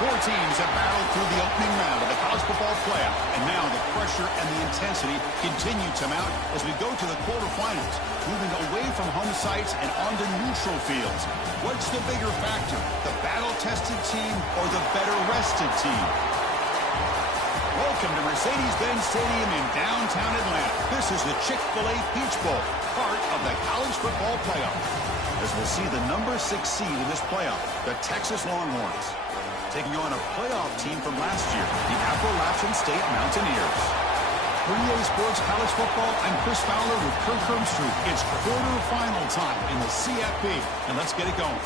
Four teams have battled through the opening round of the college football playoff, and now the pressure and the intensity continue to mount as we go to the quarterfinals, moving away from home sites and onto neutral fields. What's the bigger factor, the battle-tested team or the better-rested team? Welcome to Mercedes-Benz Stadium in downtown Atlanta. This is the Chick-fil-A Peach Bowl, part of the college football playoff. As we'll see the number 6 seed in this playoff, the Texas Longhorns, taking on a playoff team from last year, the Appalachian State Mountaineers. For EA Sports College Football, I'm Chris Fowler with Kirk Hermstruth. It's quarterfinal time in the CFP, and let's get it going.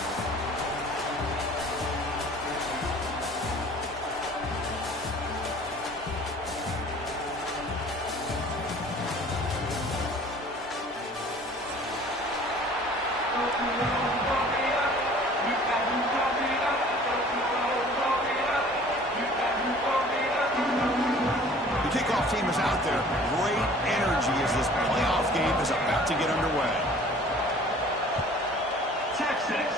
Team is out there. Great energy as this playoff game is about to get underway. Texas.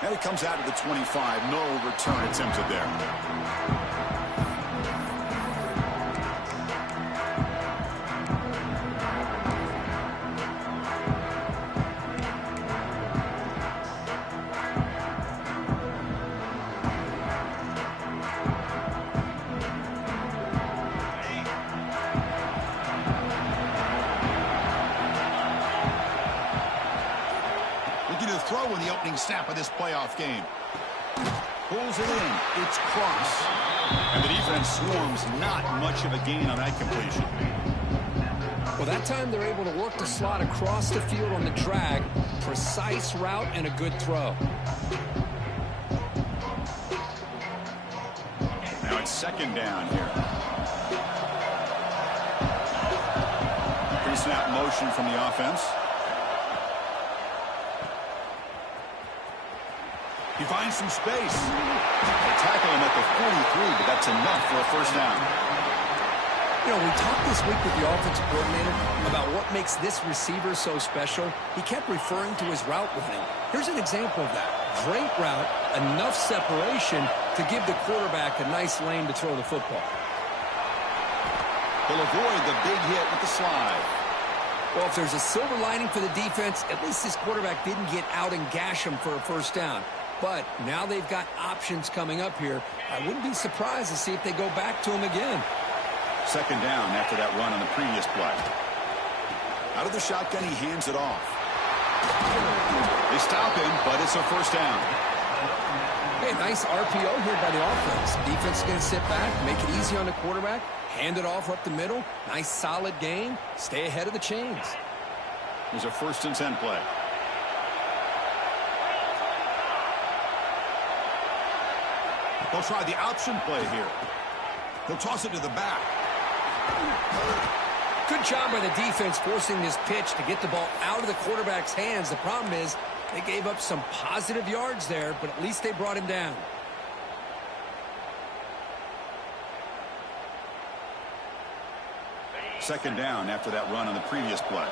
And it comes out of the 25. No return attempted there. Throw in the opening snap of this playoff game. Pulls it in. It's cross. And the defense swarms. Not much of a gain on that completion. Well, that time they're able to work the slot across the field on the drag. Precise route and a good throw. Now it's second down here. Pre-snap motion from the offense. He finds some space. They tackle him at the 43, but that's enough for a first down. You know, we talked this week with the offensive coordinator about what makes this receiver so special. He kept referring to his route running. Here's an example of that. Great route, enough separation to give the quarterback a nice lane to throw the football. He'll avoid the big hit with the slide. Well, if there's a silver lining for the defense, at least this quarterback didn't get out and gash him for a first down. But now they've got options coming up here. I wouldn't be surprised to see if they go back to him again. Second down after that run on the previous play. Out of the shotgun, he hands it off. They stop him, but it's a first down. Hey, nice RPO here by the offense. Defense is going to sit back, make it easy on the quarterback, hand it off up the middle. Nice, solid game. Stay ahead of the chains. There's a 1st and 10 play. He'll try the option play here. He'll toss it to the back. Good job by the defense forcing this pitch to get the ball out of the quarterback's hands. The problem is they gave up some positive yards there, but at least they brought him down. Second down after that run on the previous play.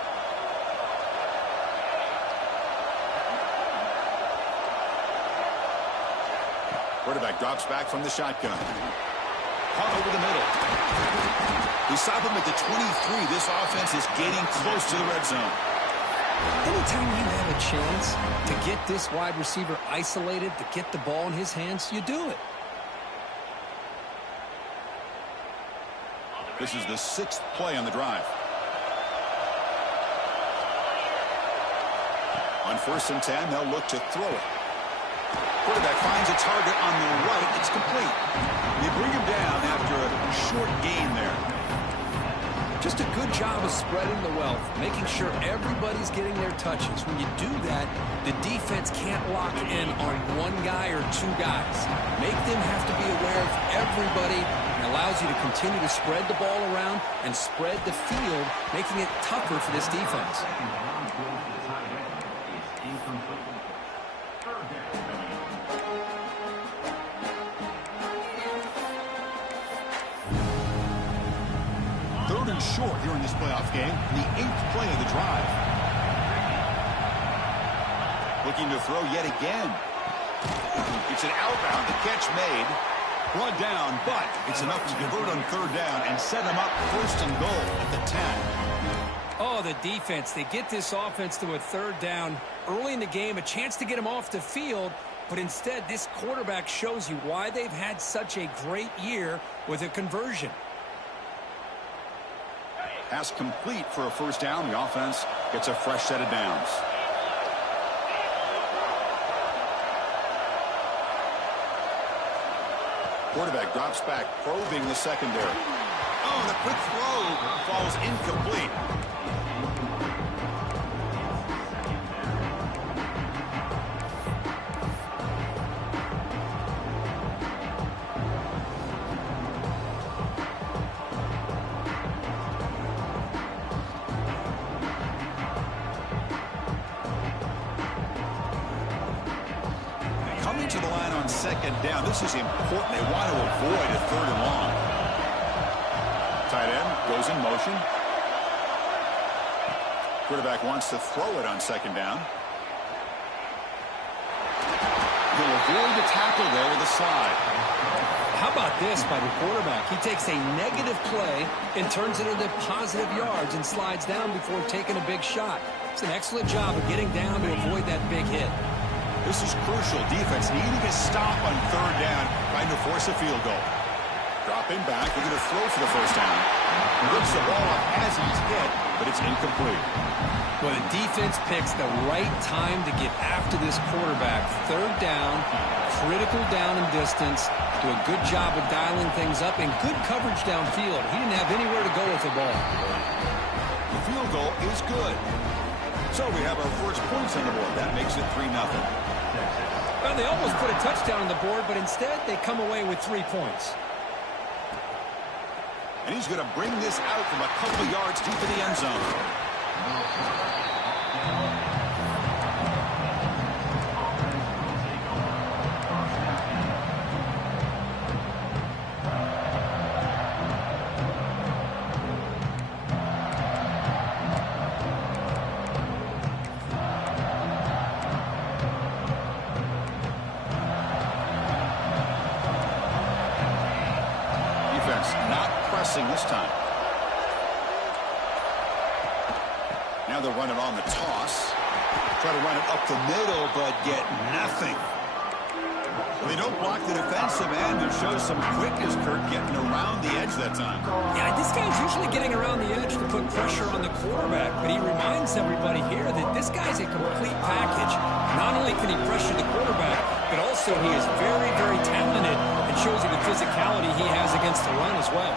Quarterback drops back from the shotgun. Caught over the middle. We stop him at the 23. This offense is getting close to the red zone. Anytime you have a chance to get this wide receiver isolated, to get the ball in his hands, you do it. This is the 6th play on the drive. On 1st and 10, they'll look to throw it. Quarterback finds a target on the right. It's complete. They bring him down after a short gain there. Just a good job of spreading the wealth, making sure everybody's getting their touches. When you do that, the defense can't lock in on one guy or two guys. Make them have to be aware of everybody. It allows you to continue to spread the ball around and spread the field, making it tougher for this defense. Short here in this playoff game, the 8th play of the drive. Looking to throw yet again. It's an outbound. The catch made. Brought down, but it's enough to convert on third down and set him up first and goal at the 10. Oh, the defense. They get this offense to a third down early in the game, a chance to get him off the field, but instead this quarterback shows you why they've had such a great year with a conversion. Pass complete for a first down. The offense gets a fresh set of downs. Quarterback drops back, probing the secondary. Oh, the quick throw falls incomplete. Coming to the line on second down. This is important. They want to avoid a third and long. Tight end goes in motion. Quarterback wants to throw it on second down. He'll avoid the tackle there with a slide. How about this by the quarterback? He takes a negative play and turns it into positive yards and slides down before taking a big shot. It's an excellent job of getting down to avoid that big hit. This is crucial. Defense needing a stop on third down, trying to force a field goal. Dropping back, we're going to throw for the first down. Looks the ball up as he's hit, but it's incomplete. Well, the defense picks the right time to get after this quarterback. Third down, critical down and distance. Do a good job of dialing things up and good coverage downfield. He didn't have anywhere to go with the ball. The field goal is good. So we have our first points on the board. That makes it 3-0. Well, they almost put a touchdown on the board, but instead they come away with 3 points. And he's going to bring this out from a couple of yards deep in the end zone. Not pressing this time. Now they'll run it on the toss. Try to run it up the middle, but get nothing. Well, they don't block the defensive end. It shows some quickness, Kurt, getting around the edge that time. Yeah, this guy's usually getting around the edge to put pressure on the quarterback, but he reminds everybody here that this guy's a complete package. Not only can he pressure the quarterback, but also he is very, very talented and shows you the physicality he has against the run as well.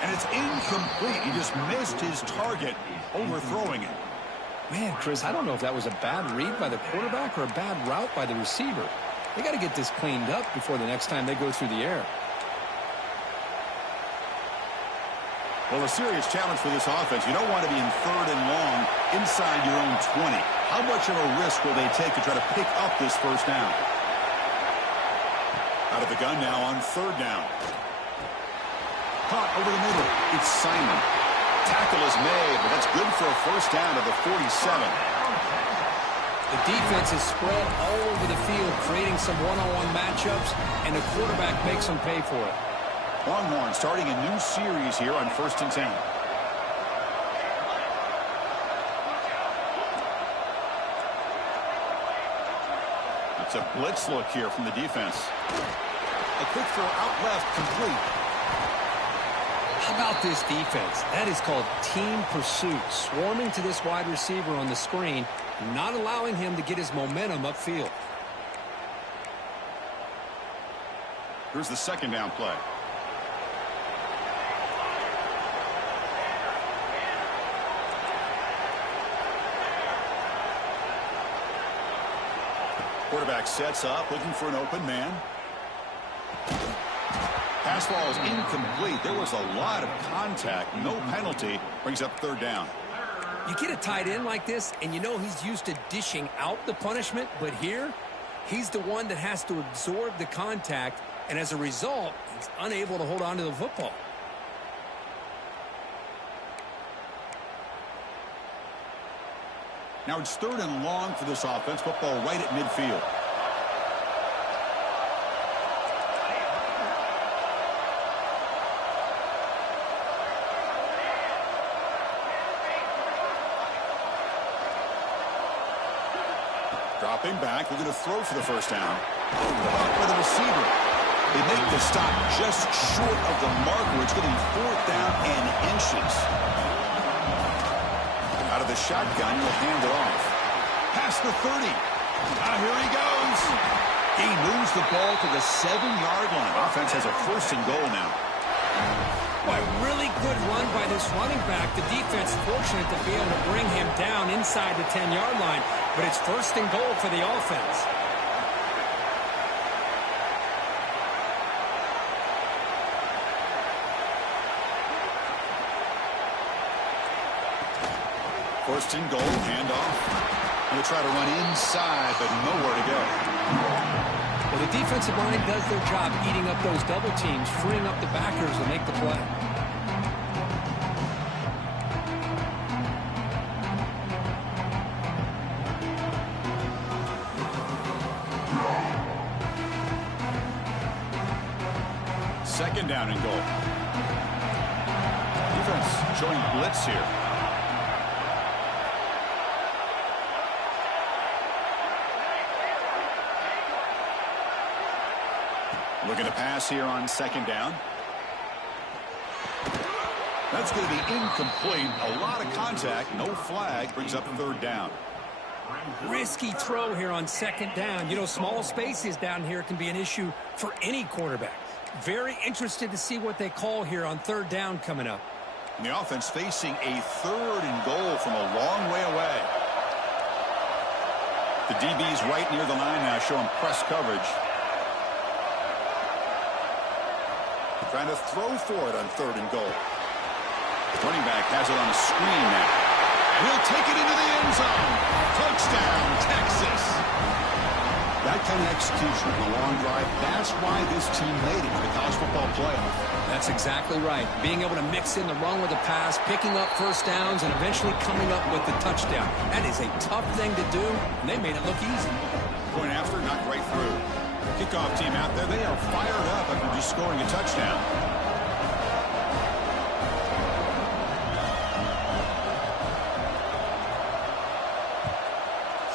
And it's incomplete. He just missed his target, overthrowing it. Man, Chris, I don't know if that was a bad read by the quarterback or a bad route by the receiver. They got to get this cleaned up before the next time they go through the air. Well, a serious challenge for this offense. You don't want to be in third and long inside your own 20. How much of a risk will they take to try to pick up this first down? Out of the gun now on third down. Caught over the middle. It's Simon. Tackle is made, but that's good for a first down to the 47. The defense is spread all over the field, creating some one-on-one matchups, and the quarterback makes them pay for it. Longhorn starting a new series here on 1st and 10. It's a blitz look here from the defense. A quick throw out left, complete. How about this defense? That is called team pursuit. Swarming to this wide receiver on the screen, not allowing him to get his momentum upfield. Here's the second down play. Quarterback sets up, looking for an open man. Pass ball is incomplete. There was a lot of contact. No penalty. Brings up third down. You get a tight end like this, and you know he's used to dishing out the punishment, but here, he's the one that has to absorb the contact, and as a result, he's unable to hold on to the football. Now it's 3rd and long for this offense. Football right at midfield. Dropping back, looking to throw for the first down. Blocked by the receiver. They make the stop just short of the marker. It's going to be 4th down and inches. Out of the shotgun, he'll hand it off. Past the 30. Here he goes. He moves the ball to the 7-yard line. Offense has a 1st and goal now. Boy, really good run by this running back. The defense fortunate to be able to bring him down inside the 10-yard line. But it's 1st and goal for the offense. First and goal, handoff. Going to try to run inside, but nowhere to go. Well, the defensive line does their job eating up those double teams, freeing up the backers to make the play. Second down and goal. Defense showing blitz here. Looking to pass here on 2nd down. That's going to be incomplete. A lot of contact. No flag. Brings up 3rd down. Risky throw here on 2nd down. You know, small spaces down here can be an issue for any quarterback. Very interested to see what they call here on 3rd down coming up. And the offense facing a 3rd and goal from a long way away. The DB's right near the line now, showing press coverage. Trying to throw for it on 3rd and goal. Running back has it on a screen now. He'll take it into the end zone. Touchdown, Texas. That kind of execution on a long drive, that's why this team made it to the college football playoff. That's exactly right. Being able to mix in the run with the pass, picking up 1st downs, and eventually coming up with the touchdown. That is a tough thing to do, and they made it look easy. Point after, knocked right through. Kickoff team out there, they are fired up after just scoring a touchdown.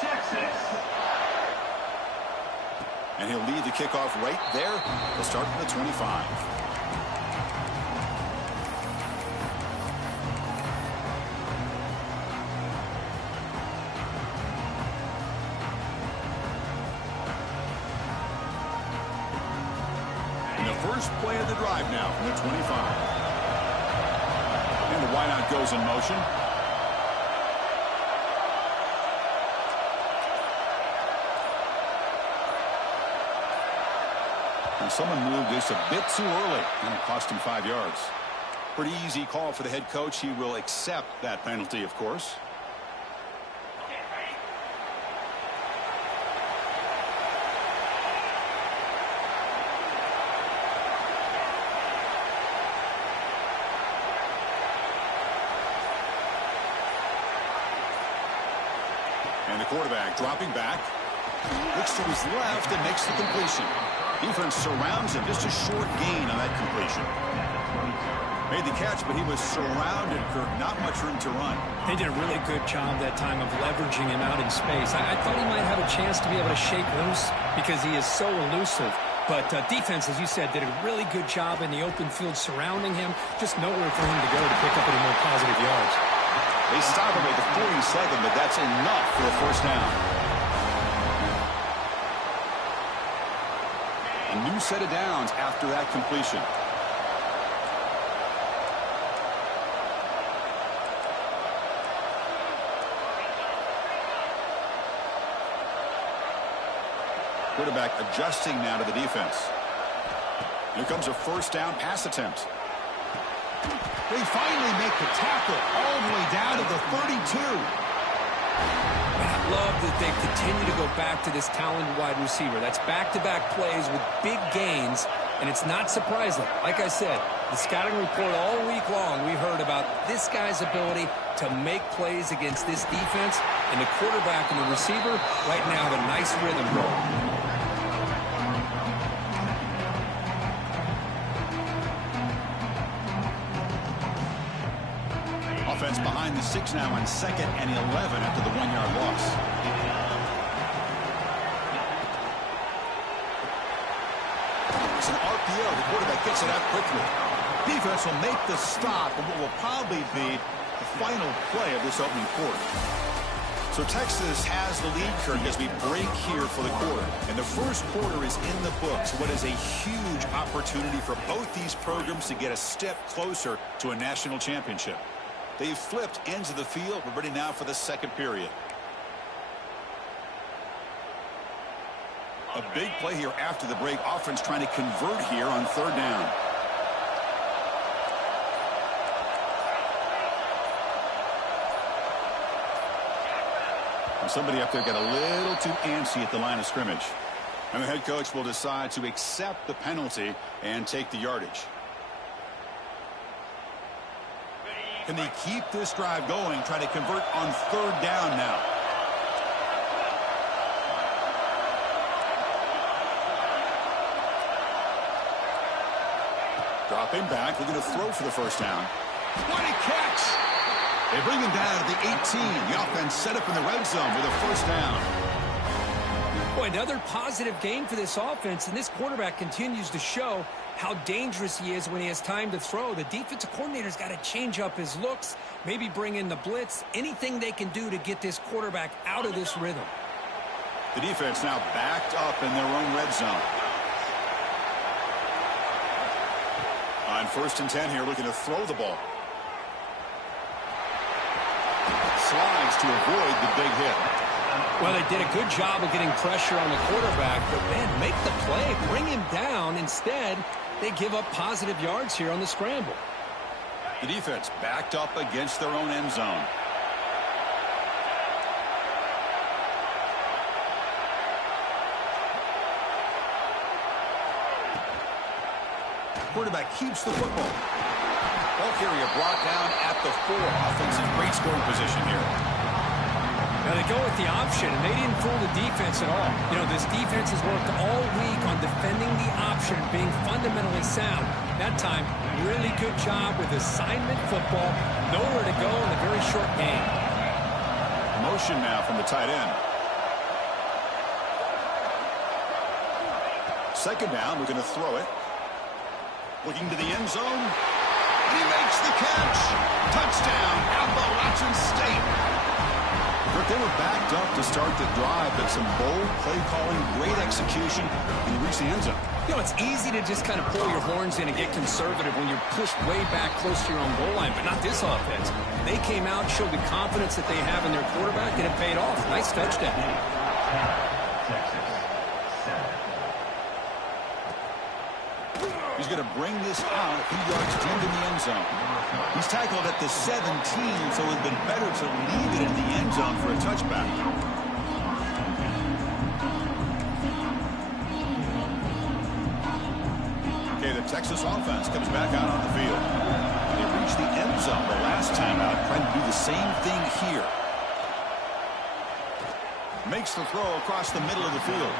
Texas. And he'll lead the kickoff right there. He'll start from the 25. First play of the drive now from the 25. And the wideout goes in motion. And someone moved this a bit too early, and it cost him 5 yards. Pretty easy call for the head coach. He will accept that penalty, of course. And the quarterback dropping back. Looks to his left and makes the completion. Defense surrounds him. Just a short gain on that completion. Made the catch, but he was surrounded, Kirk. Not much room to run. They did a really good job that time of leveraging him out in space. I thought he might have a chance to be able to shake loose because he is so elusive. But defense, as you said, did a really good job in the open field surrounding him. Just nowhere for him to go to pick up any more positive yards. They stop him at the 47, but that's enough for a first down. A new set of downs after that completion. Quarterback adjusting now to the defense. Here comes a first down pass attempt. They finally make the tackle all the way down to the 32. I love that they continue to go back to this talented wide receiver. That's back-to-back plays with big gains, and it's not surprising. Like I said, the scouting report all week long, we heard about this guy's ability to make plays against this defense. And the quarterback and the receiver right now have a nice rhythm going. Offense behind the 6 now on 2nd and 11 after the 1-yard loss. It's an RPO. The quarterback gets it out quickly. Defense will make the stop on what will probably be the final play of this opening quarter. So Texas has the lead current as we break here for the quarter. And the first quarter is in the books. What is a huge opportunity for both these programs to get a step closer to a national championship. They've flipped ends of the field. We're ready now for the second period. A big play here after the break. Offense trying to convert here on 3rd down. And somebody up there got a little too antsy at the line of scrimmage. And the head coach will decide to accept the penalty and take the yardage. Can they keep this drive going, try to convert on 3rd down now? Dropping back, looking to throw for the first down. What a catch! They bring him down at the 18. The offense set up in the red zone with a first down. Boy, another positive game for this offense, and this quarterback continues to show how dangerous he is when he has time to throw. The defensive coordinator's got to change up his looks, maybe bring in the blitz, anything they can do to get this quarterback out of this rhythm. The defense now backed up in their own red zone. On 1st and 10 here, looking to throw the ball. Slides to avoid the big hit. Well, they did a good job of getting pressure on the quarterback, but, man, make the play, bring him down. Instead, they give up positive yards here on the scramble. The defense backed up against their own end zone. Quarterback keeps the football. Ball carrier brought down at the 4. Offensive great scoring position here. Now they go with the option, and they didn't fool the defense at all. You know, this defense has worked all week on defending the option, being fundamentally sound. That time, really good job with assignment football. Nowhere to go in a very short game. Motion now from the tight end. 2nd down, we're going to throw it. Looking to the end zone. And he makes the catch. Touchdown, Appalachian State. But they were backed up to start the drive, but some bold play calling, great execution, and they reached the end zone. You know, it's easy to just kind of pull your horns in and get conservative when you're pushed way back close to your own goal line, but not this offense. They came out, showed the confidence that they have in their quarterback, and it paid off. Nice touchdown. He's going to bring this out a few yards deep in the end zone. He's tackled at the 17, so it would have been better to leave it in the end zone for a touchback. Okay, the Texas offense comes back out on the field. They reached the end zone the last time out, trying to do the same thing here. Makes the throw across the middle of the field.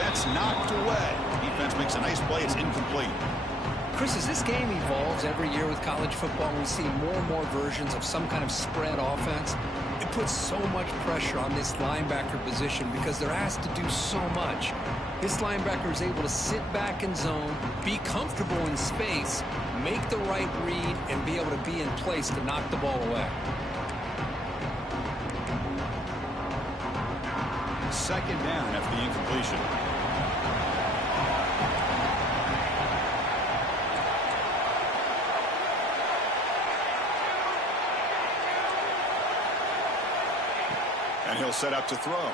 That's knocked away. Defense makes a nice play. It's incomplete. Chris, as this game evolves every year with college football, we see more and more versions of some kind of spread offense. It puts so much pressure on this linebacker position because they're asked to do so much. This linebacker is able to sit back in zone, be comfortable in space, make the right read, and be able to be in place to knock the ball away. 2nd down after the incompletion. And he'll set up to throw.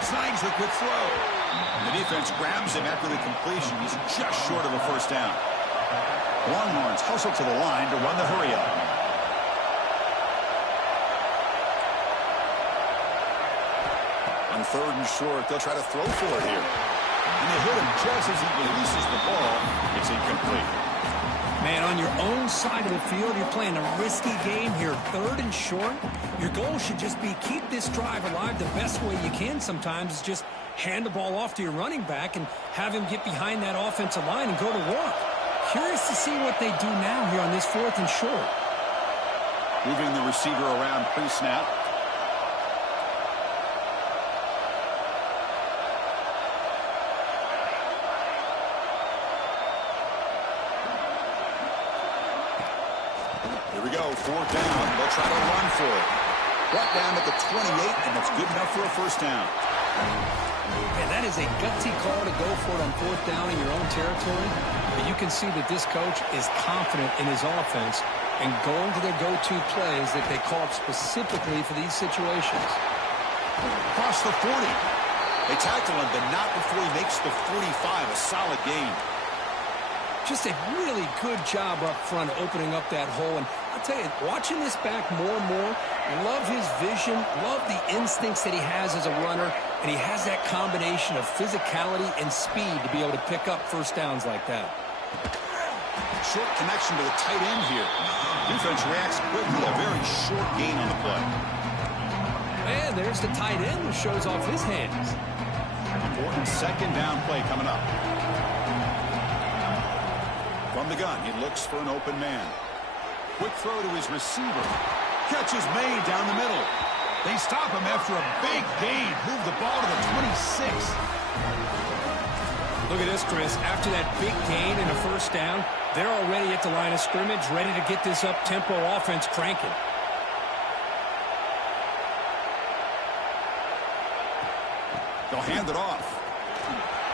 Snags the quick throw. And the defense grabs him after the completion. He's just short of a first down. Longhorns hustle to the line to run the hurry up. On 3rd and short, they'll try to throw for it here. And they hit him just as he releases the ball. It's incomplete. Man, on your own side of the field, you're playing a risky game here, 3rd and short. Your goal should just be keep this drive alive the best way you can sometimes is just hand the ball off to your running back and have him get behind that offensive line and go to work. Curious to see what they do now here on this 4th and short. Moving the receiver around pre-snap. Here we go, 4th down. They'll try to run for it. Brought down at the 28, and that's good enough for a 1st down. Man, that is a gutsy call to go for it on 4th down in your own territory. But you can see that this coach is confident in his offense and going to their go-to plays that they call up specifically for these situations. Across the 40. They tackle him, but not before he makes the 45. A solid gain. Just a really good job up front opening up that hole. And I'll tell you, watching this back more and more, love his vision, love the instincts that he has as a runner, and he has that combination of physicality and speed to be able to pick up 1st downs like that. Short connection to the tight end here. Defense reacts quickly. A very short gain on the play. And there's the tight end who shows off his hands. Important 2nd down play coming up. From the gun, he looks for an open man. Quick throw to his receiver. Catch is made down the middle. They stop him after a big gain. Move the ball to the 26. Look at this, Chris. After that big gain and a 1st down, they're already at the line of scrimmage, ready to get this up-tempo offense cranking. They'll hand it off.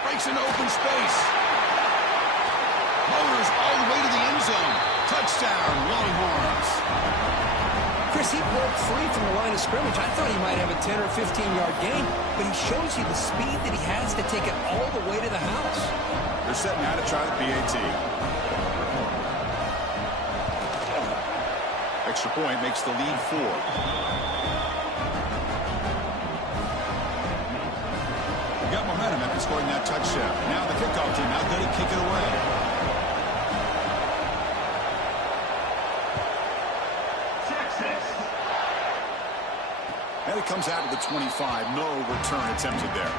Breaks into open space. Motors all the way to the end zone. Touchdown, Longhorns. Chris, he broke free from the line of scrimmage. I thought he might have a 10 or 15-yard gain, but he shows you the speed that he has to take it all the way to the house. They're setting out to try the PAT. Extra point makes the lead 4. They got momentum after scoring that touchdown. Now the kickoff team out there to kick it away. And it comes out of the 25. No return attempted there.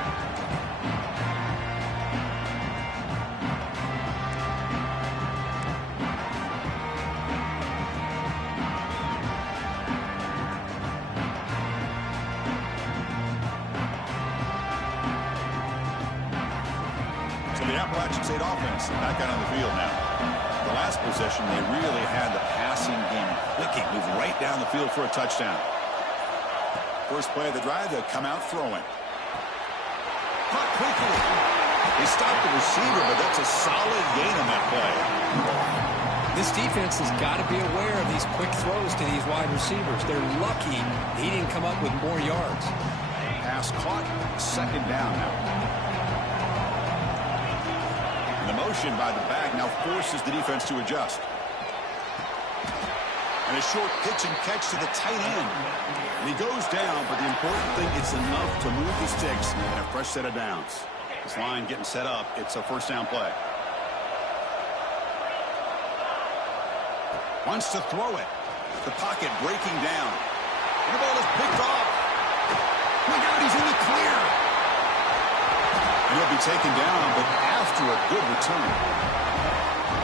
So the Appalachian State offense back out on the field now. The last possession, they really had the passing game clicking, move right down the field for a touchdown. First play of the drive, they'll come out throwing. Caught quickly. They stopped the receiver, but that's a solid gain on that play. This defense has got to be aware of these quick throws to these wide receivers. They're lucky he didn't come up with more yards. Pass caught, 2nd down now. And the motion by the back now forces the defense to adjust. And a short pitch and catch to the tight end. And he goes down, but the important thing, it's enough to move the sticks and a fresh set of downs. This line getting set up. It's a 1st down play. Wants to throw it. The pocket breaking down. And the ball is picked off. Look out, he's in the clear. And he'll be taken down, but after a good return.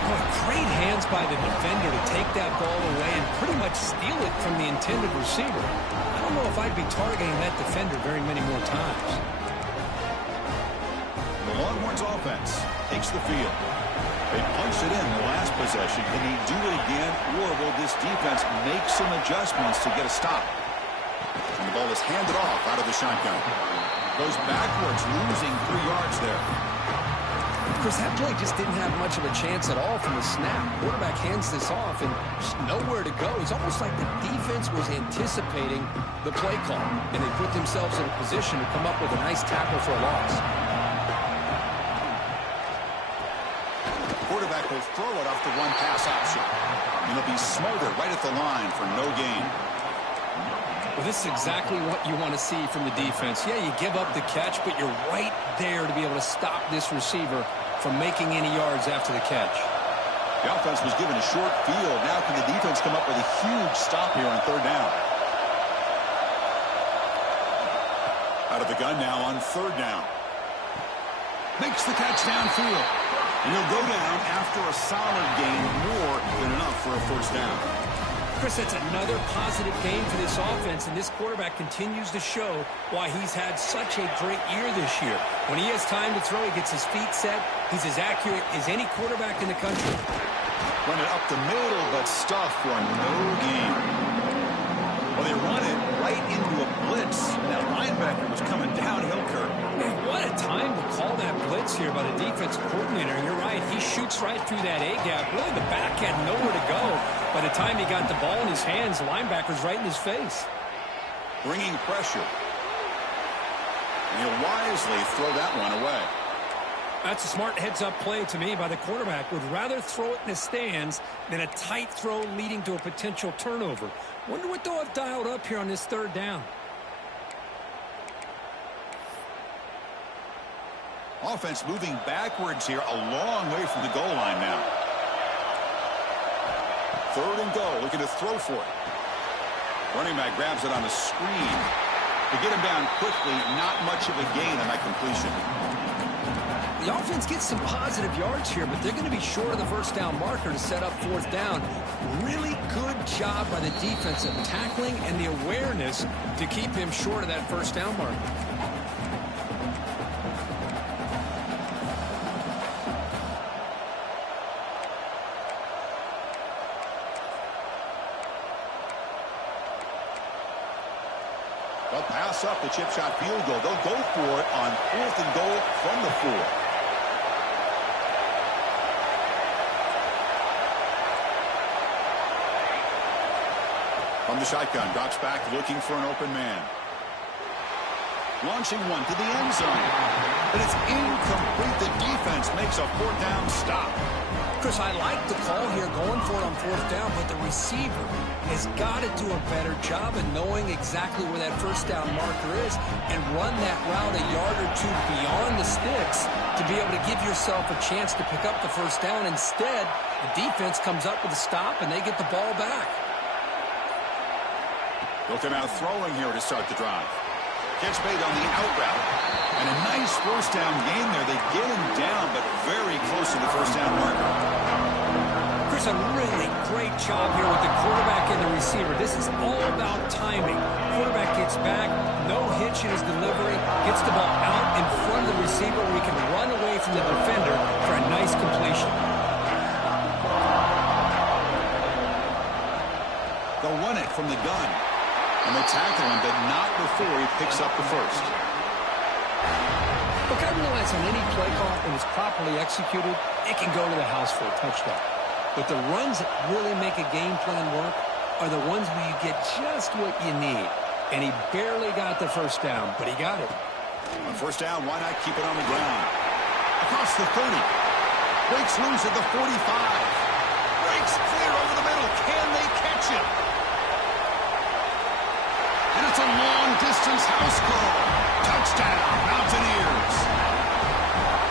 Boy, great hands by the defender to take that ball away and pretty much steal it from the intended receiver. I don't know if I'd be targeting that defender very many more times. The Longhorns offense takes the field. They punched it in the last possession. Can they do it again, or will this defense make some adjustments to get a stop? And the ball is handed off out of the shotgun. Goes backwards, losing 3 yards there. Chris, that play just didn't have much of a chance at all from the snap. Quarterback hands this off and just nowhere to go. It's almost like the defense was anticipating the play call, and they put themselves in a position to come up with a nice tackle for a loss. Quarterback will throw it off the one pass option. And it'll be smothered right at the line for no gain. Well, this is exactly what you want to see from the defense. Yeah, you give up the catch, but you're right there to be able to stop this receiver from making any yards after the catch. The offense was given a short field. Now can the defense come up with a huge stop here on third down? Out of the gun now on third down. Makes the catch downfield. And he'll go down after a solid gain, more than enough for a first down. Chris, that's another positive game for this offense, and this quarterback continues to show why he's had such a great year this year. When he has time to throw, he gets his feet set. He's as accurate as any quarterback in the country. Run it up the middle, but stuffed for no gain. Well, they run it right into a blitz. That linebacker was coming downhill, Kirk. Man, what a time to call that blitz here by the defensive coordinator. And you're right, he shoots right through that A-gap. Really, the back had nowhere to go. By the time he got the ball in his hands, the linebacker's right in his face. Bringing pressure. And he'll wisely throw that one away. That's a smart heads-up play to me by the quarterback. Would rather throw it in the stands than a tight throw leading to a potential turnover. Wonder what they'll have dialed up here on this third down. Offense moving backwards here, a long way from the goal line now. Third and goal, looking to throw for it. Running back grabs it on the screen. To get him down quickly, not much of a gain on that completion. The offense gets some positive yards here, but they're going to be short of the first down marker to set up fourth down. Really good job by the defense of tackling and the awareness to keep him short of that first down marker. They'll pass up the chip shot field goal. They'll go for it on fourth and goal from the 4. From the shotgun, drops back looking for an open man. Launching one to the end zone. But it's incomplete. The defense makes a fourth down stop. Chris, I like the call here going for it on fourth down, but the receiver has got to do a better job of knowing exactly where that first down marker is and run that route a yard or two beyond the sticks to be able to give yourself a chance to pick up the first down. Instead, the defense comes up with a stop and they get the ball back. Looking out throwing here to start the drive. Catch made on the out route. And a nice first down game there. They get him down, but very close to the first down marker. Chris, a really great job here with the quarterback and the receiver. This is all about timing. Quarterback gets back, no hitch in his delivery, gets the ball out in front of the receiver where he can run away from the defender for a nice completion. They'll run it from the gun. And they tackle him, but not before he picks up the first. Look, I realize on any play call, when it's properly executed, it can go to the house for a touchdown. But the runs that really make a game plan work are the ones where you get just what you need. And he barely got the first down, but he got it. On first down, why not keep it on the ground? Across the 30. Breaks loose at the 45. Breaks clear over the middle. Can they catch him? And it's a long-distance house call. Touchdown, Mountaineers.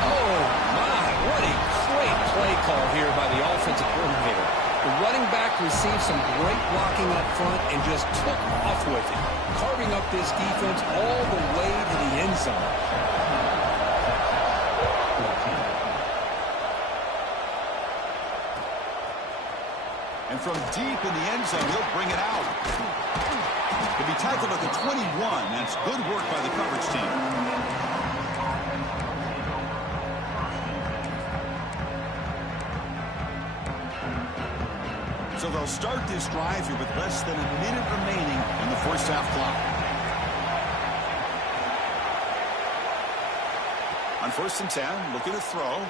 Oh, my. What a great play call here by the offensive coordinator. The running back received some great blocking up front and just took off with it, carving up this defense all the way to the end zone. And from deep in the end zone, he'll bring it out. He'll be tackled at the 21. That's good work by the coverage team. So they'll start this drive here with less than a minute remaining in the first half clock. On first and 10, looking to throw.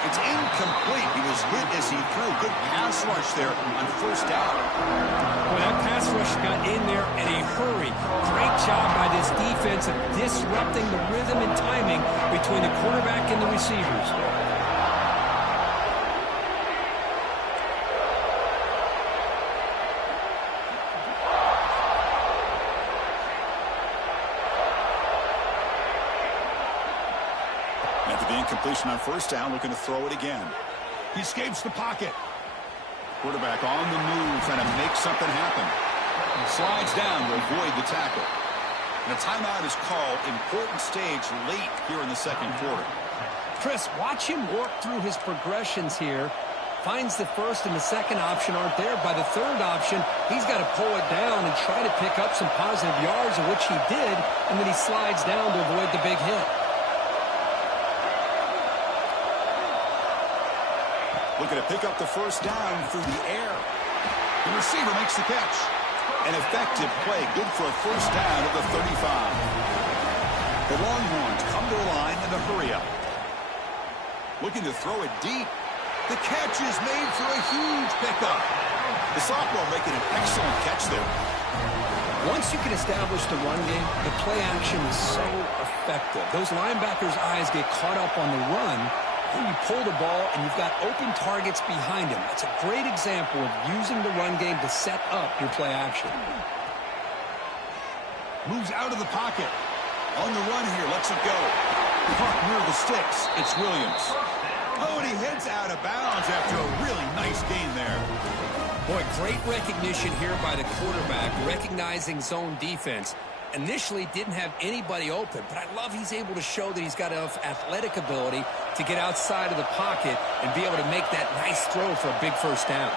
It's incomplete. He was hit as he threw. Good pass rush there on first down. Well, that pass rush got in there in a hurry. Great job by this defense of disrupting the rhythm and timing between the quarterback and the receivers. After the incompletion on first down, looking to throw it again. He escapes the pocket. Quarterback on the move, trying to make something happen. Slides down to avoid the tackle. And a timeout is called. Important stage late here in the second quarter. Chris, watch him work through his progressions here. Finds the first and the second option aren't there. By the third option, he's got to pull it down and try to pick up some positive yards, of which he did, and then he slides down to avoid the big hit. Looking to pick up the first down through the air. The receiver makes the catch. An effective play, good for a first down at the 35. The Longhorns come to the line in a hurry-up. Looking to throw it deep. The catch is made for a huge pickup. The sophomore making an excellent catch there. Once you can establish the run game, the play action is so effective. Those linebackers' eyes get caught up on the run. Then you pull the ball, and you've got open targets behind him. That's a great example of using the run game to set up your play action. Moves out of the pocket. On the run here, lets it go. Caught near the sticks. It's Williams. Oh, and he heads out of bounds after a really nice gain there. Boy, great recognition here by the quarterback, recognizing zone defense. Initially didn't have anybody open, but I love he's able to show that he's got enough athletic ability to get outside of the pocket and be able to make that nice throw for a big first down.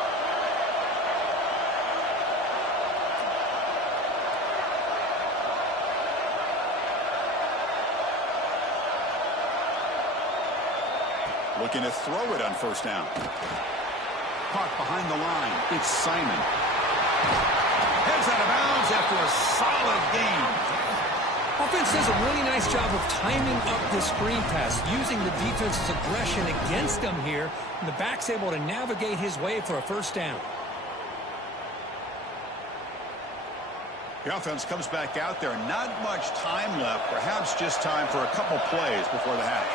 Looking to throw it on first down. Caught behind the line. It's Simon. Heads out of bounds after a solid gain. Offense does a really nice job of timing up the screen pass, using the defense's aggression against them here, and the back's able to navigate his way for a first down. The offense comes back out there. Not much time left. Perhaps just time for a couple plays before the half.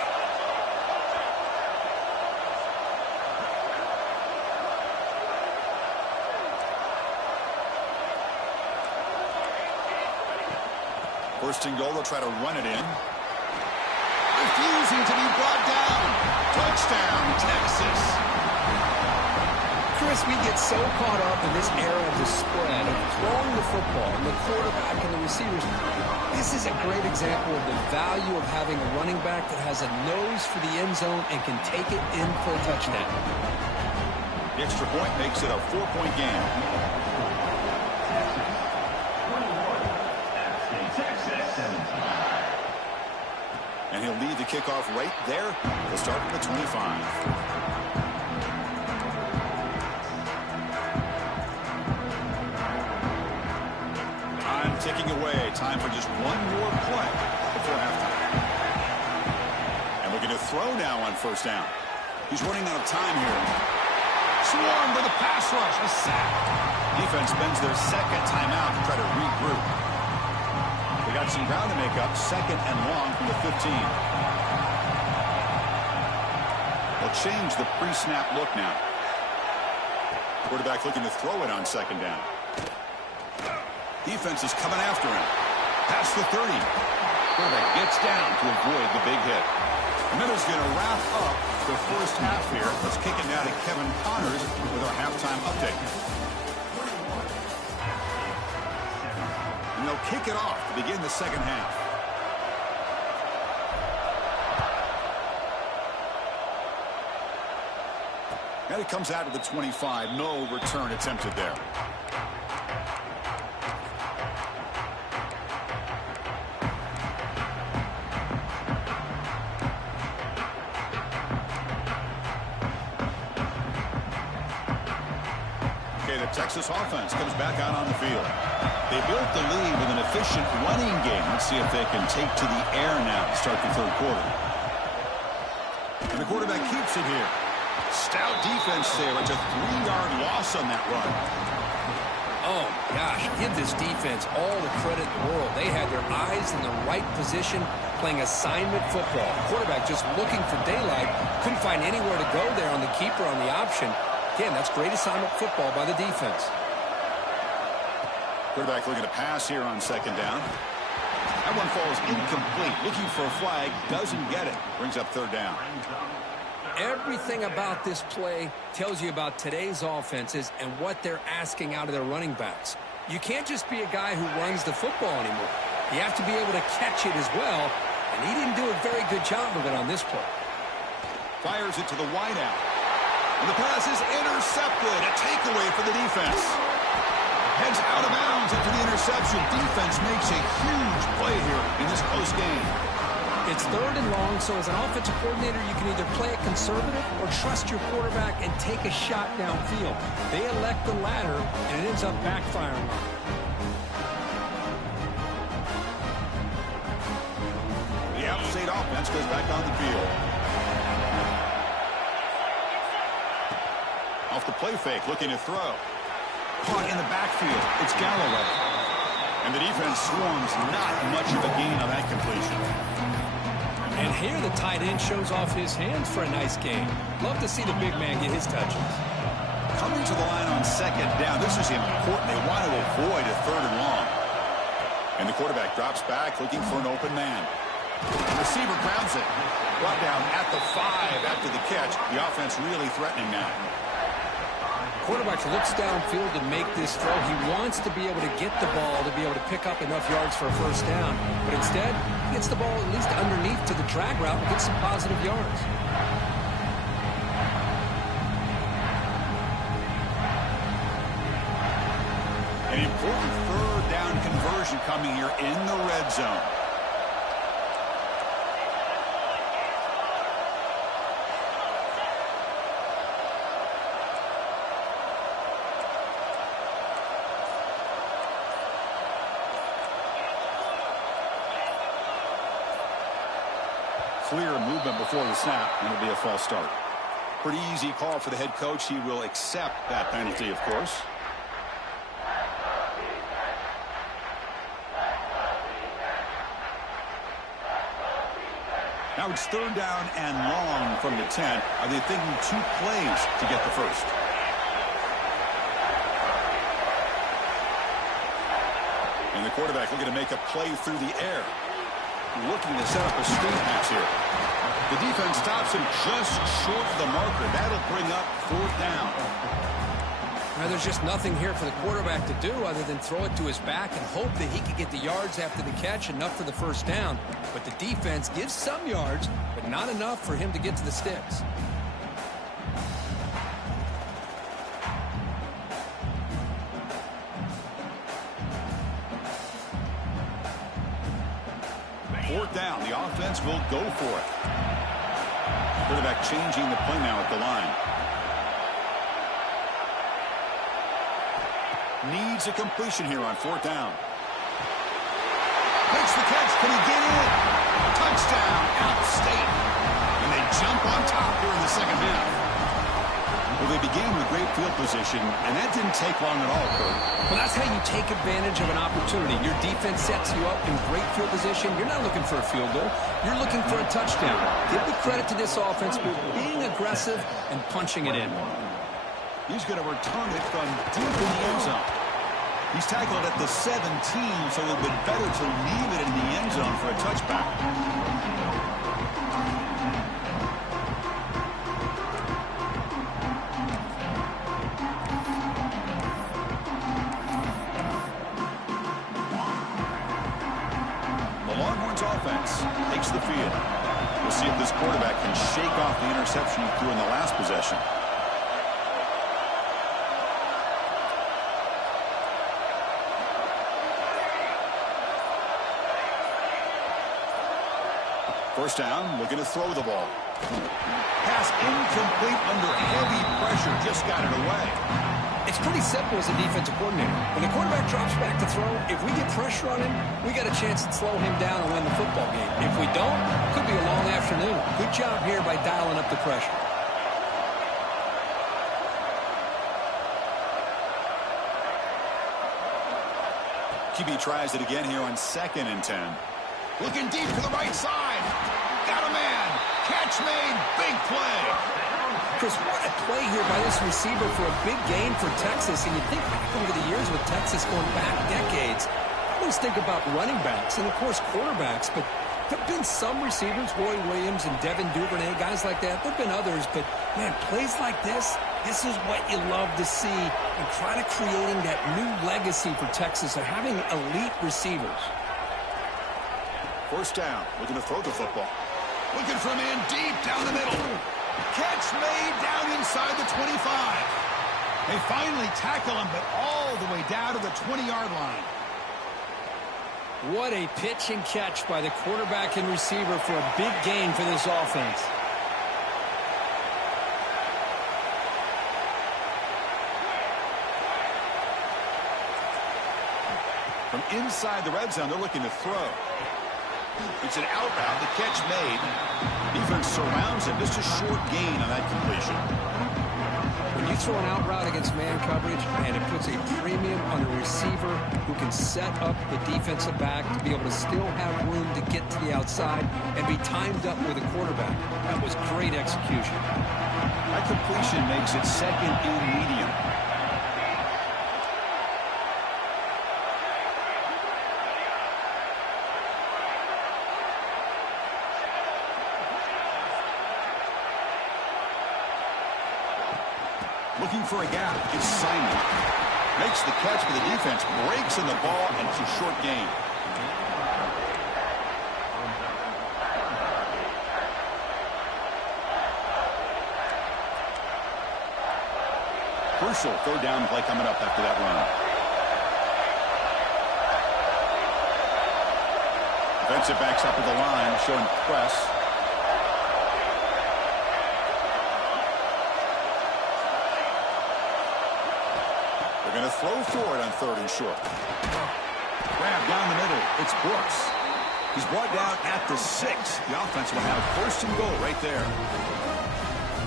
First and goal, they'll try to run it in. Refusing to be brought down. Touchdown, Texas. Chris, we get so caught up in this era of the spread, of throwing the football, and the quarterback and the receivers. This is a great example of the value of having a running back that has a nose for the end zone and can take it in for a touchdown. The extra point makes it a 4-point game. And he'll lead the kickoff right there. He'll start from the 25. Time ticking away. Time for just one more play before halftime. And looking to throw now on first down. He's running out of time here. Swarmed with a pass rush. A sack. Defense spends their second timeout to try to regroup. They got some ground to make up. Second and long from the 15. They'll change the pre-snap look now. Quarterback looking to throw it on second down. Defense is coming after him. Past the 30. Quarterback gets down to avoid the big hit. And that is going to wrap up the first half here. Let's kick it now to Kevin Connors with our halftime update. And they'll kick it off to begin the second half. And it comes out of the 25. No return attempted there. Okay, the Texas offense comes back out on the field. They built the lead with an efficient running game. Let's see if they can take to the air now to start the third quarter. And the quarterback keeps it here. Stout defense there. It's a 3-yard loss on that run. Oh, gosh, give this defense all the credit in the world. They had their eyes in the right position, playing assignment football. Quarterback just looking for daylight. Couldn't find anywhere to go there on the keeper on the option. Again, that's great assignment football by the defense. Quarterback looking to pass here on second down. That one falls incomplete. Looking for a flag. Doesn't get it. Brings up third down. Everything about this play tells you about today's offenses and what they're asking out of their running backs. You can't just be a guy who runs the football anymore. You have to be able to catch it as well, and he didn't do a very good job of it on this play. Fires it to the wideout. And the pass is intercepted. A takeaway for the defense. Heads out of bounds after the interception. Defense makes a huge play here in this close game. It's 3rd and long, so as an offensive coordinator, you can either play it conservative or trust your quarterback and take a shot downfield. They elect the latter, and it ends up backfiring on them. The App State offense goes back on the field. Off the play fake, looking to throw. Caught in the backfield. It's Galloway. And the defense swarms, not much of a gain on that completion. And here the tight end shows off his hands for a nice game. Love to see the big man get his touches. Coming to the line on 2nd down. This is important. They want to avoid a 3rd and long. And the quarterback drops back, looking for an open man. The receiver grabs it. Brought down at the 5 after the catch. The offense really threatening now. Quarterback looks downfield to make this throw. He wants to be able to get the ball to be able to pick up enough yards for a 1st down. But instead, he gets the ball at least underneath to the drag route and gets some positive yards. An important 3rd down conversion coming here in the red zone. Clear movement before the snap, and it'll be a false start. Pretty easy call for the head coach. He will accept that penalty, of course. Now it's 3rd down and long from the 10. Are they thinking 2 plays to get the first? And the quarterback looking to make a play through the air. Looking to set up a screen pass here. The defense stops him just short of the marker. That'll bring up 4th down. Now, there's just nothing here for the quarterback to do other than throw it to his back and hope that he can get the yards after the catch, enough for the 1st down. But the defense gives some yards, but not enough for him to get to the sticks. Fourth down. The offense will go for it. Quarterback changing the play now at the line. Needs a completion here on 4th down. Makes the catch. Can he get in? Touchdown, App State. And they jump on top here in the 2nd half. Well, they began with great field position, and that didn't take long at all, Kurt. Well, that's how you take advantage of an opportunity. Your defense sets you up in great field position. You're not looking for a field goal. You're looking for a touchdown. Give the credit to this offense for being aggressive and punching it in. He's going to return it from deep in the end zone. He's tackled at the 17, so it would have been better to leave it in the end zone for a touchback. The Longhorns offense takes the field. We'll see if this quarterback can shake off the interception he threw in the last possession. First down, looking to throw the ball. Pass incomplete under heavy pressure, just got it away. It's pretty simple as a defensive coordinator. When the quarterback drops back to throw, if we get pressure on him, we got a chance to slow him down and win the football game. If we don't, it could be a long afternoon. Good job here by dialing up the pressure. QB tries it again here on 2nd and 10. Looking deep to the right side. Got a man. Catch made. Big play. Chris, what a play here by this receiver for a big gain for Texas. And you think back over the years with Texas going back decades, I always think about running backs and, of course, quarterbacks. But There have been some receivers, Roy Williams and Devin Duvernay, guys like that. There have been others, but, man, plays like this is what you love to see and kind of creating that new legacy for Texas of having elite receivers. First down. Looking to throw the football. Looking for a man deep down the middle. Catch made down inside the 25. They finally tackle him, but all the way down to the 20-yard line. What a pitch and catch by the quarterback and receiver for a big gain for this offense. From inside the red zone, they're looking to throw. It's an out route. The catch made. Defense surrounds him. Just a short gain on that completion. When you throw an out route against man coverage, and it puts a premium on a receiver who can set up the defensive back to be able to still have room to get to the outside and be timed up with a quarterback. That was great execution. That completion makes it second and medium. Looking for a gap. It's Simon. Makes the catch, but the defense breaks in the ball, and it's a short gain. Crucial third down play coming up after that run. Defensive backs up at the line, showing press. They're going to throw for it on third and short. Grab down the middle. It's Brooks. He's brought down at the 6. The offense will have first and goal right there.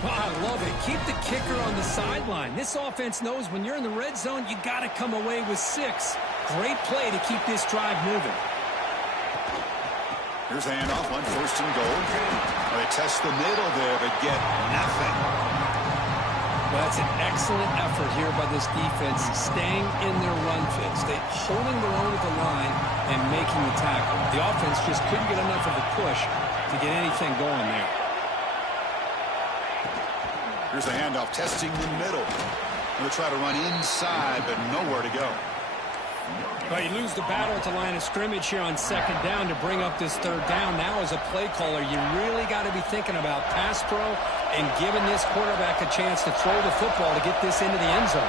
Well, I love it. Keep the kicker on the sideline. This offense knows when you're in the red zone, you got to come away with 6. Great play to keep this drive moving. Here's a handoff on first and goal. They test the middle there, but get nothing. Well, that's an excellent effort here by this defense, staying in their run fits. They holding their own at the line and making the tackle. The offense just couldn't get enough of a push to get anything going there. Here's a handoff, testing the middle. Going to try to run inside, but nowhere to go. Well, you lose the battle at the line of scrimmage here on second down to bring up this third down. Now, as a play caller, you really got to be thinking about pass pro and giving this quarterback a chance to throw the football to get this into the end zone.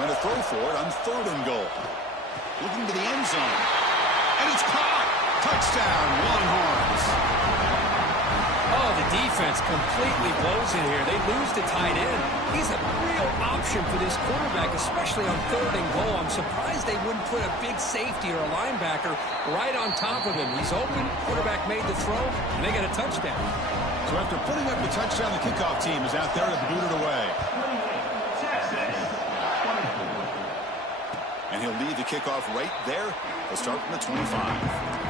Going to throw for it on third and goal. Looking to the end zone. And it's caught. Touchdown, Longhorns. Oh, the defense completely blows it here. They lose the tight end. He's a real option for this quarterback, especially on third and goal. I'm surprised they wouldn't put a big safety or a linebacker right on top of him. He's open. Quarterback made the throw, and they got a touchdown. So after putting up the touchdown, the kickoff team is out there to boot it away. And he'll lead the kickoff right there. They'll start from the 25.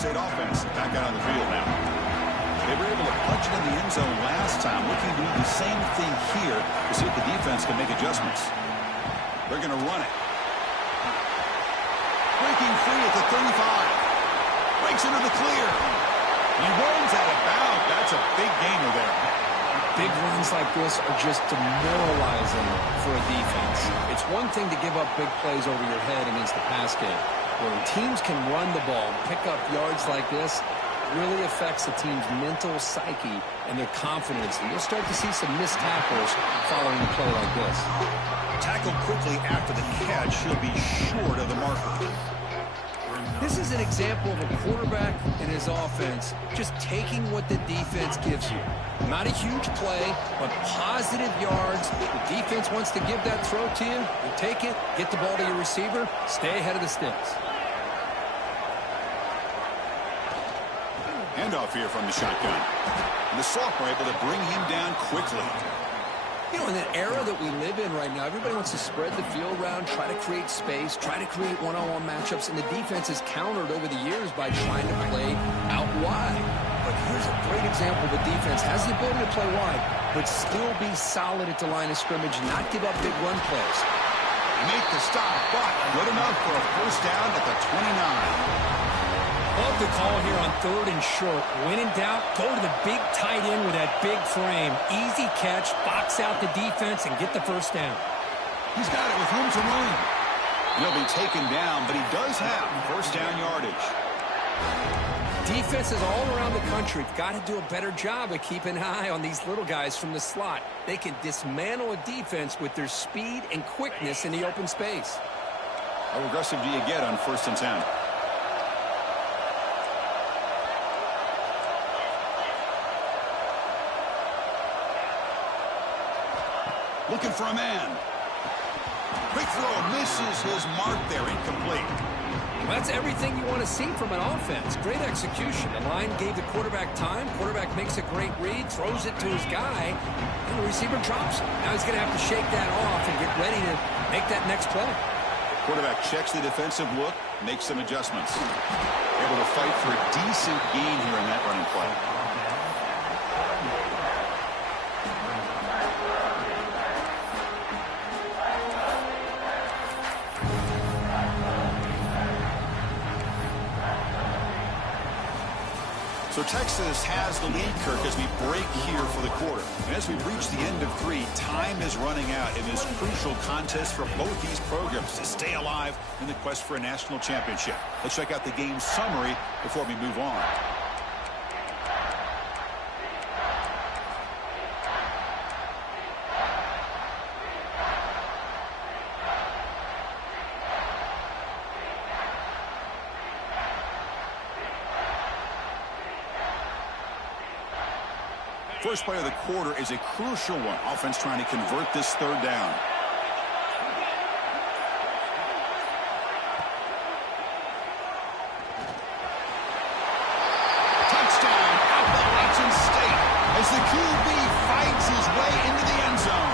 State offense back out on the field now. They were able to punch it in the end zone last time, looking to do the same thing here to see if the defense can make adjustments. They're going to run it. Breaking free at the 35. Breaks into the clear. He runs out of bounds. That's a big gainer there. Big runs like this are just demoralizing for a defense. It's one thing to give up big plays over your head against the pass game. When teams can run the ball and pick up yards like this, it really affects the team's mental psyche and their confidence. And you'll start to see some missed tackles following a play like this. Tackled quickly after the catch, he'll be short of the marker. This is an example of a quarterback and his offense just taking what the defense gives you. Not a huge play, but positive yards. The defense wants to give that throw to you. You take it, get the ball to your receiver, stay ahead of the sticks. Handoff here from the shotgun. And the Soft were able to bring him down quickly. You know, in the era that we live in right now, everybody wants to spread the field around, try to create space, try to create one-on-one matchups, and the defense is countered over the years by trying to play out wide. But here's a great example of a defense has the ability to play wide, but still be solid at the line of scrimmage, not give up big run plays. Make the stop, but good enough for a first down at the 29. Love the call here on 3rd and short. When in doubt, go to the big tight end with that big frame. Easy catch, box out the defense, and get the first down. He's got it with room to run. He'll be taken down, but he does have first down yardage. Defenses all around the country have got to do a better job of keeping an eye on these little guys from the slot. They can dismantle a defense with their speed and quickness in the open space. How aggressive do you get on 1st and 10? Looking for a man. Quick throw, misses his mark there, incomplete. Well, that's everything you want to see from an offense. Great execution. The line gave the quarterback time. Quarterback makes a great read, throws it to his guy, and the receiver drops it. Now he's going to have to shake that off and get ready to make that next play. Quarterback checks the defensive look, makes some adjustments. Able to fight for a decent gain here in that running play. So Texas has the lead, Kirk, as we break here for the quarter. And as we reach the end of 3, time is running out in this crucial contest for both these programs to stay alive in the quest for a national championship. Let's check out the game summary before we move on. First play of the quarter is a crucial one. Offense trying to convert this 3rd down. Touchdown, Appalachian State, as the QB fights his way into the end zone.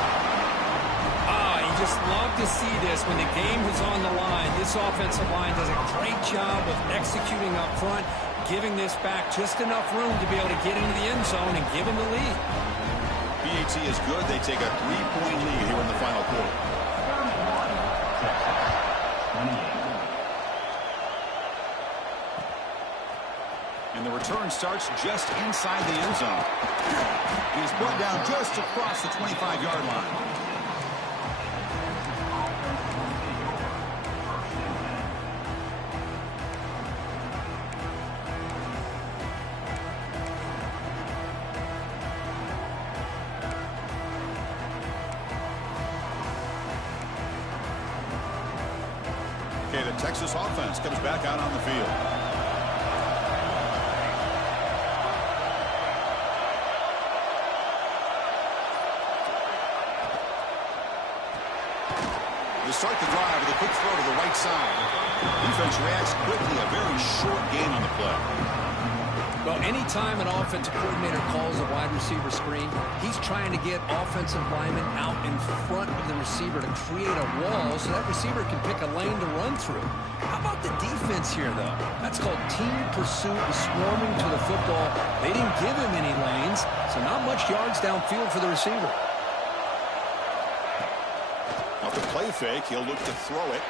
You just love to see this when the game is on the line. This offensive line does a great job of executing up front, giving this back just enough room to be able to get into the end zone and give them the lead. BAT is good. They take a 3-point lead here in the final quarter. And the return starts just inside the end zone. He's brought down just across the 25-yard line. The Texas offense comes back out on the field. They start the drive with a quick throw to the right side. Defense reacts quickly, a very short gain on the play. Well, anytime an offensive coordinator calls a wide receiver screen, he's trying to get offensive linemen out in front of the receiver to create a wall so that receiver can pick a lane to run through. How about the defense here, though? That's called team pursuit and swarming to the football. They didn't give him any lanes, so not much yards downfield for the receiver. Off the play fake, he'll look to throw it.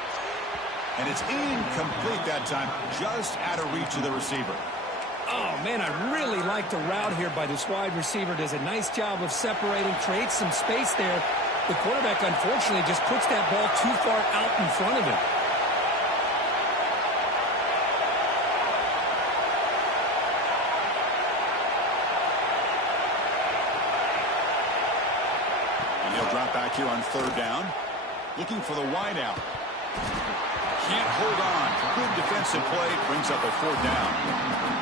And it's incomplete that time, just out of reach of the receiver. Oh, man, I really like the route here by this wide receiver. Does a nice job of separating, creates some space there. The quarterback, unfortunately, just puts that ball too far out in front of him. And he'll drop back here on 3rd down. Looking for the wide out. Can't hold on. Good defensive play. Brings up a 4th down.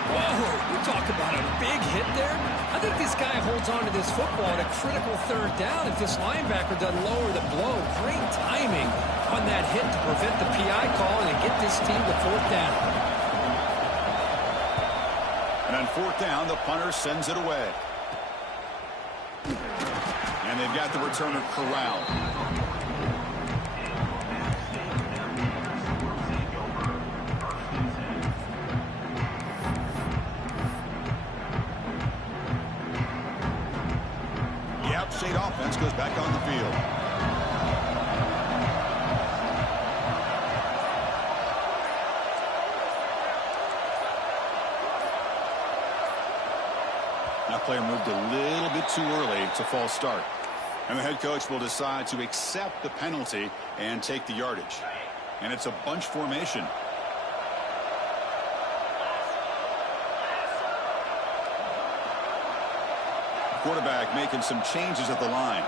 Whoa, you talk about a big hit there. I think this guy holds on to this football at a critical 3rd down if this linebacker doesn't lower the blow. Great timing on that hit to prevent the PI call and to get this team to 4th down. And on 4th down, the punter sends it away. And And they've got the returner corralled. The App State offense goes back on the field. That player moved a little bit too early. It's a false start. And the head coach will decide to accept the penalty and take the yardage. And it's a bunch formation. Quarterback making some changes at the line.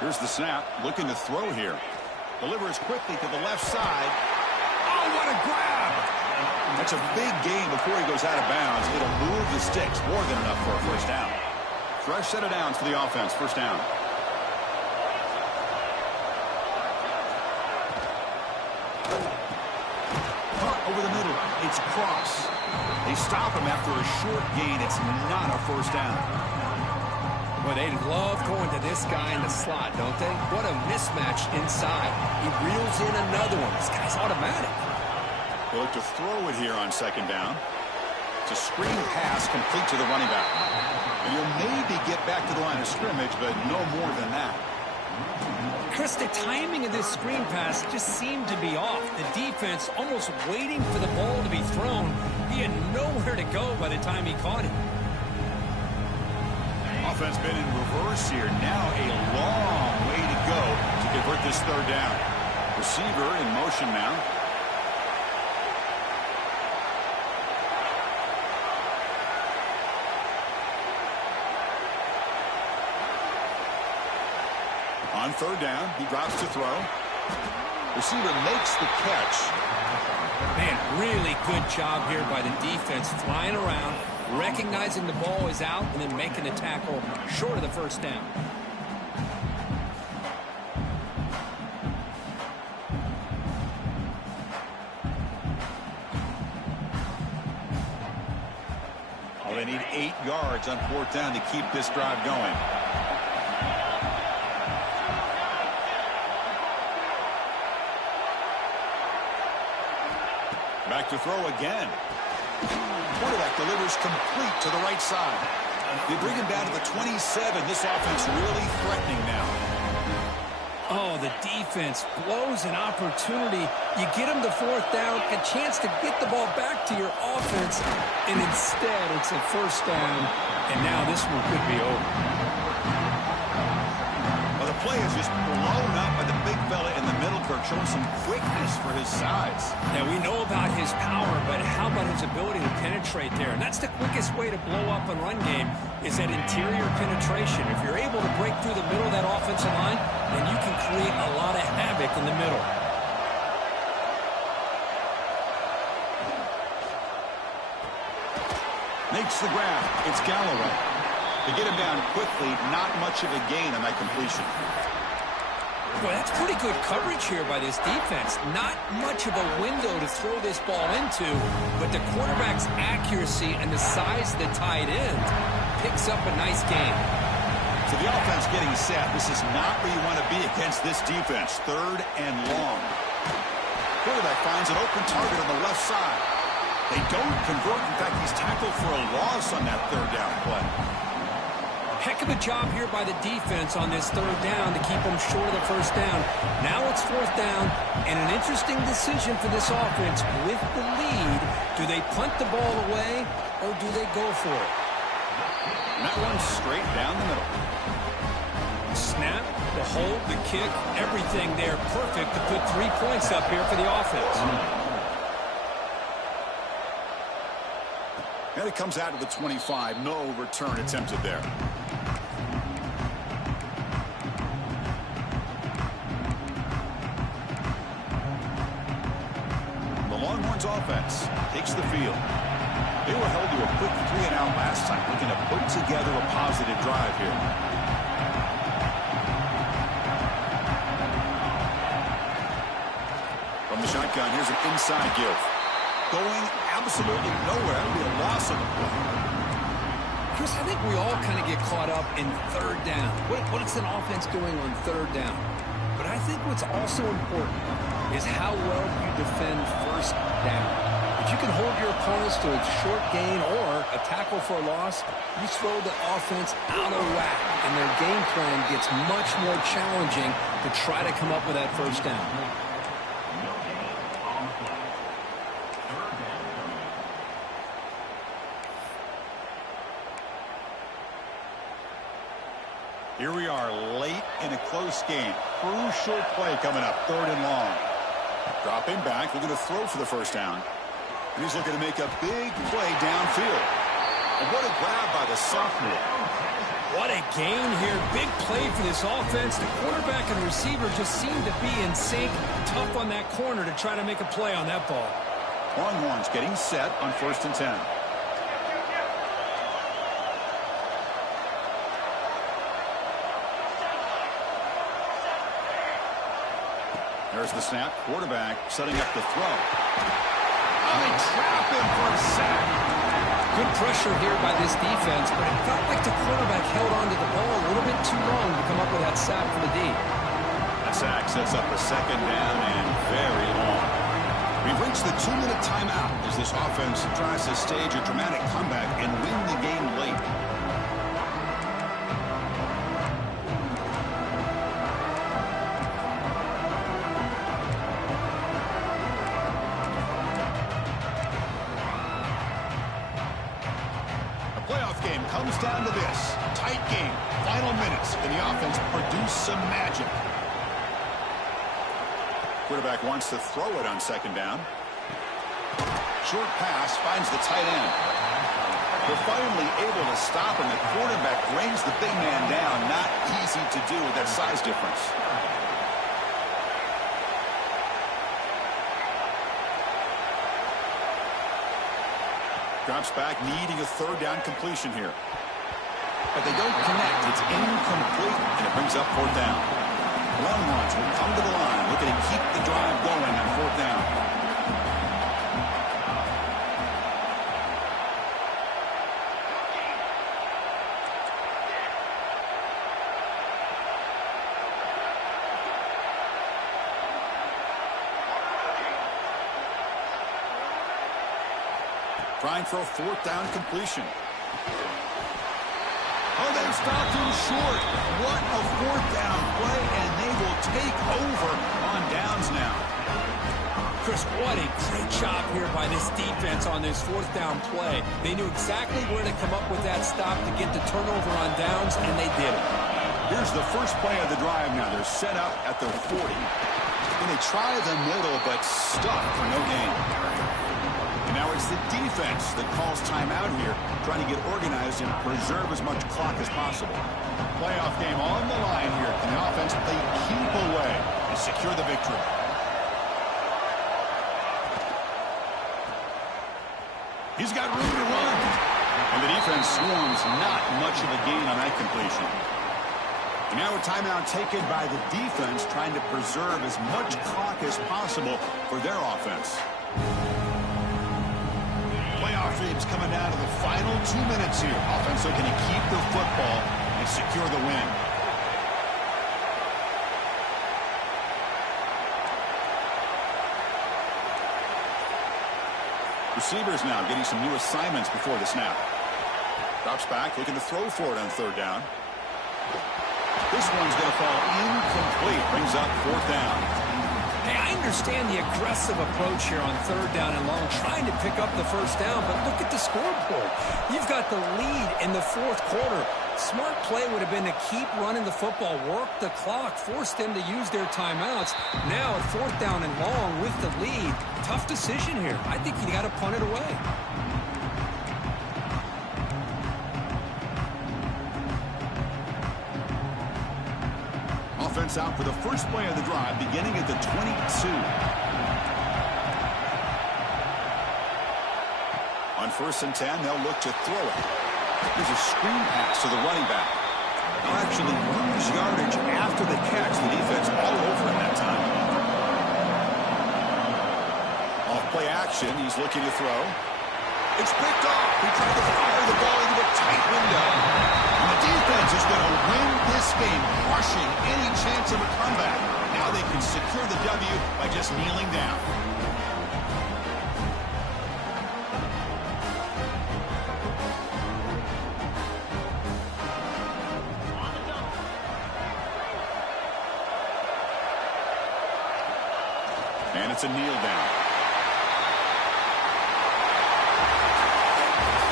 Here's the snap. Looking to throw here. Delivers quickly to the left side. Oh, what a grab! That's a big gain before he goes out of bounds. It'll move the sticks. More than enough for a first down. Fresh set of downs for the offense. First down. Punt over the middle. It's Cross. They stop him after a short gain. It's not a first down. Well, they love going to this guy in the slot, don't they? What a mismatch inside. He reels in another one. This guy's automatic. They look to throw it here on second down. It's a screen pass complete to the running back. And you'll maybe get back to the line of scrimmage, but no more than that. Chris, the timing of this screen pass just seemed to be off. The defense almost waiting for the ball to be thrown. He had nowhere to go by the time he caught it. Offense been in reverse here. Now a long way to go to convert this third down. Receiver in motion now. On third down, he drops to throw. Receiver makes the catch. Man, really good job here by the defense, flying around, recognizing the ball is out, and then making the tackle short of the first down. Well, they need 8 yards on fourth down to keep this drive going. Back to throw again. Quarterback delivers complete to the right side. They bring him down to the 27. This offense really threatening now. Oh, the defense blows an opportunity. You get them to fourth down, a chance to get the ball back to your offense, and instead it's a first down, and now this one could be over. Well, the play is just blown up by the big fella in the middle, Kirk, showing some quickness for his size. Now, we know about his power, but how about his ability to penetrate there? And that's the quickest way to blow up a run game, is that interior penetration. If you're able to break through the middle of that offensive line, then you can create a lot of havoc in the middle. Makes the grab. It's Galloway. To get him down quickly, not much of a gain on that completion. Well, that's pretty good coverage here by this defense. Not much of a window to throw this ball into, but the quarterback's accuracy and the size of the tight end picks up a nice gain. So the offense getting set. This is not where you want to be against this defense. Third and long. Quarterback finds an open target on the left side. They don't convert. In fact, he's tackled for a loss on that third down play. Heck of a job here by the defense on this third down to keep them short of the first down. Now it's fourth down, and an interesting decision for this offense. With the lead, do they punt the ball away, or do they go for it? And that one's straight down the middle. Snap, the hold, the kick, everything there perfect to put 3 points up here for the offense. And it comes out of the 25. No return attempted there. The Longhorns offense takes the field. They were held to a quick 3-and-out last time, looking to put together a positive drive here. From the shotgun, here's an inside give. Going absolutely nowhere. That'll be a loss of the play. Chris, I think we all kind of get caught up in third down. What is an offense doing on third down? But I think what's also important is how well you defend first down. If you can hold your opponents to a short gain or a tackle for a loss, you throw the offense out of whack, and their game plan gets much more challenging to try to come up with that first down. Here we are late in a close game. Crucial play coming up, 3rd and long. Dropping back, looking to throw for the first down. And he's looking to make a big play downfield. And what a grab by the sophomore. What a gain here. Big play for this offense. The quarterback and receiver just seem to be in sync. Tough on that corner to try to make a play on that ball. Longhorns getting set on 1st and 10. There's the snap. Quarterback setting up the throw. Oh, they trap him for a sack. Good pressure here by this defense, but it felt like the quarterback held on to the ball a little bit too long to come up with that sack for the D. That sack sets up a 2nd down and very long. We've reached the 2-minute timeout as this offense tries to stage a dramatic comeback and win the game late. Comes down to this. Tight game. Final minutes. And the offense produce some magic. Quarterback wants to throw it on 2nd down. Short pass finds the tight end. They're finally able to stop him. The quarterback brings the big man down. Not easy to do with that size difference. Drops back, needing a 3rd down completion here. But they don't connect. It's incomplete, and it brings up 4th down. Longhorns will come to the line, looking to keep the drive going on 4th down. Trying for a 4th down completion. Oh, they stopped him short. What a 4th down play, and they will take over on downs now. Chris, what a great job here by this defense on this 4th down play. They knew exactly where to come up with that stop to get the turnover on downs, and they did it. Here's the first play of the drive now. They're set up at their 40. And they try the middle, but stuck for no gain. And now it's the defense that calls timeout here, trying to get organized and preserve as much clock as possible. Playoff game on the line here. Can the offense play keep away and secure the victory? He's got room to run. And the defense swarms, not much of a gain on that completion. And now a timeout taken by the defense, trying to preserve as much clock as possible for their offense. Playoff games coming down to the final 2 minutes here. Offense looking to keep the football and secure the win. Receivers now getting some new assignments before the snap. Drops back, looking to throw for it on 3rd down. This one's going to fall incomplete. Brings up 4th down. Hey, I understand the aggressive approach here on 3rd down and long, trying to pick up the first down, but look at the scoreboard. You've got the lead in the 4th quarter. Smart play would have been to keep running the football, work the clock, force them to use their timeouts. Now at 4th down and long with the lead, tough decision here. I think you got to punt it away. Offense out for the first play of the drive, beginning at the 22. On 1st and 10, they'll look to throw it. There's a screen pass to the running back. They'll actually lose yardage after the catch. The defense all over him that time. Off play action, he's looking to throw. It's picked off. He tried to fire the ball into the tight window. And the defense is going to win this game, crushing any chance of a comeback. Now they can secure the W by just kneeling down. And it's a kneel down.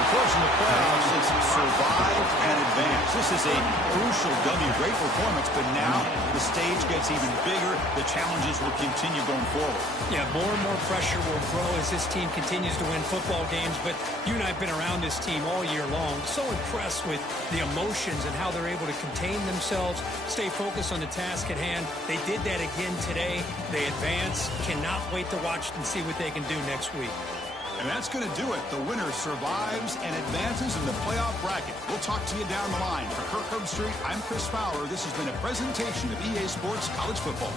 The course in the playoffs is survive and advance. This is a crucial W. Great performance, but now the stage gets even bigger. The challenges will continue going forward. Yeah, more and more pressure will grow as this team continues to win football games. But you and I have been around this team all year long. So impressed with the emotions and how they're able to contain themselves, stay focused on the task at hand. They did that again today. They advance. Cannot wait to watch and see what they can do next week. And that's going to do it. The winner survives and advances in the playoff bracket. We'll talk to you down the line. For Kirk Herbstreit, I'm Chris Fowler. This has been a presentation of EA Sports College Football.